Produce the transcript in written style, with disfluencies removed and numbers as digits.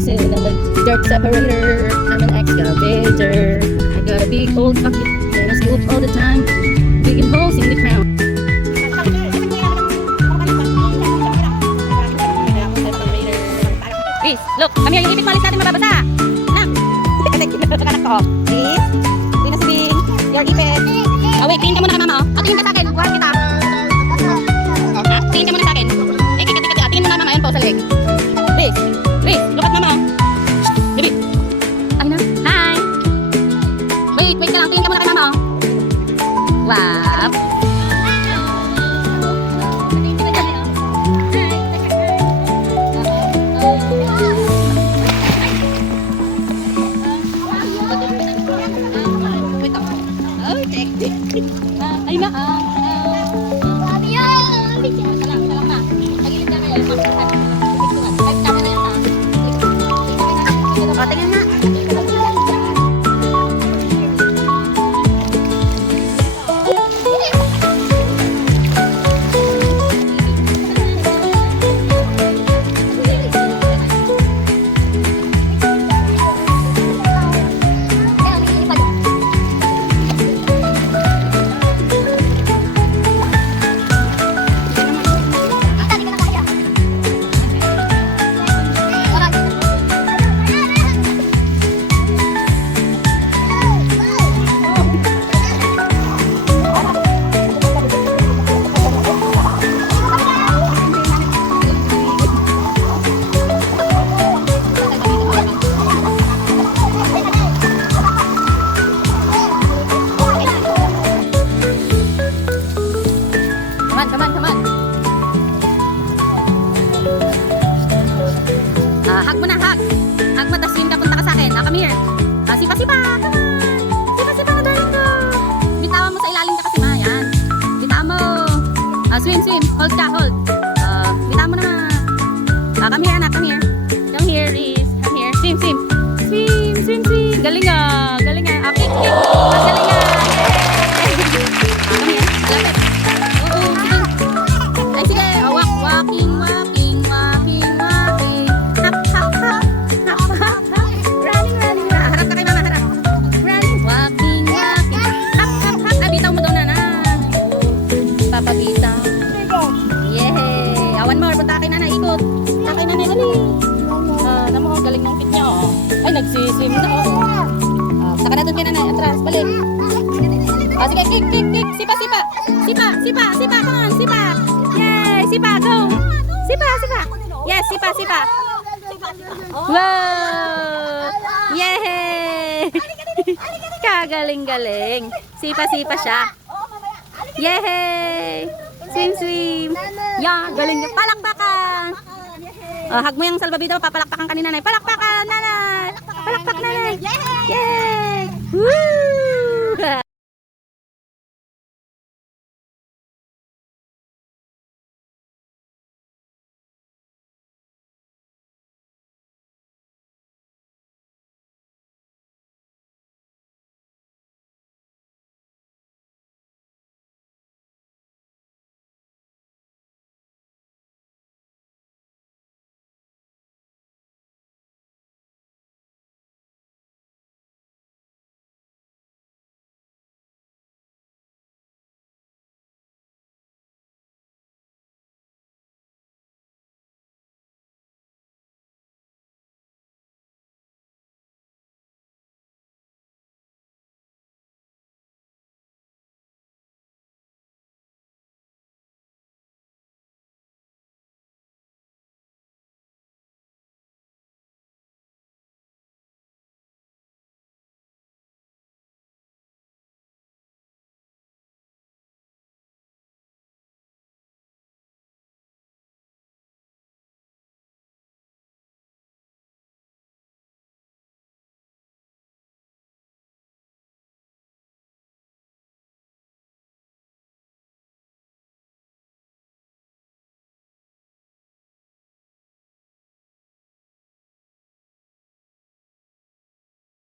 using a dirt separator. I'm an excavator. I got a big old bucket and I scoop all the time, digging holes in the ground. Chris, look, kami yung ipit malis natin mababasa. Anak, anak ko. Chris, hindi na si Bing, your ipit. Oh wait, tingin ka muna kay mama, oh. Tingin ka sa akin, buwan kita. Tingin ka muna sa akin. Tingin mo na mama, yun po sa leg. Chris, look at mama. Baby. Ay na. Hi. Wait ka lang. Tingin ka muna kay mama. Wow. Ay na. O, tingnan na. Come on. Hug mo na, hug. Hug mo, tas swim ka, punta ka sa akin. Come here. Sipa, come on. Sipa na, darling ko. Bitawan mo sa ilalim ka kasi, ma. Yan. Bitawan mo. Swim. Hold ka, hold. Bitawan mo na. Come here, anak, come here. Come here, Riz. Come here. Swim. Galing nga. Kick. Galing nga. Come here. Malapit. Walking. Hop. Running. Harap ka kay mama, harap. Running. Walking. Hop. Bitaw mo daw na. Papabitaw. Yay. One more. Punta kay nanay. Ikot. Punta kay nanay. Dali. Namo, galing ng fit niya. Ay, nagsisim na. Saka na doon kay nanay. Atras. Balik. Sige, kick. Sipa. Come on, sipa. Yay. Sipa, go. Sipa. Yes, sipa. Wow! Yay! Kagaling. Sipa siya. Yay! Swim. Yeah, galing niya. Palakpakan. Hug mo yung salbabida, papalakpakan ka ni nanay. Palakpak nanay. Yay! Woo!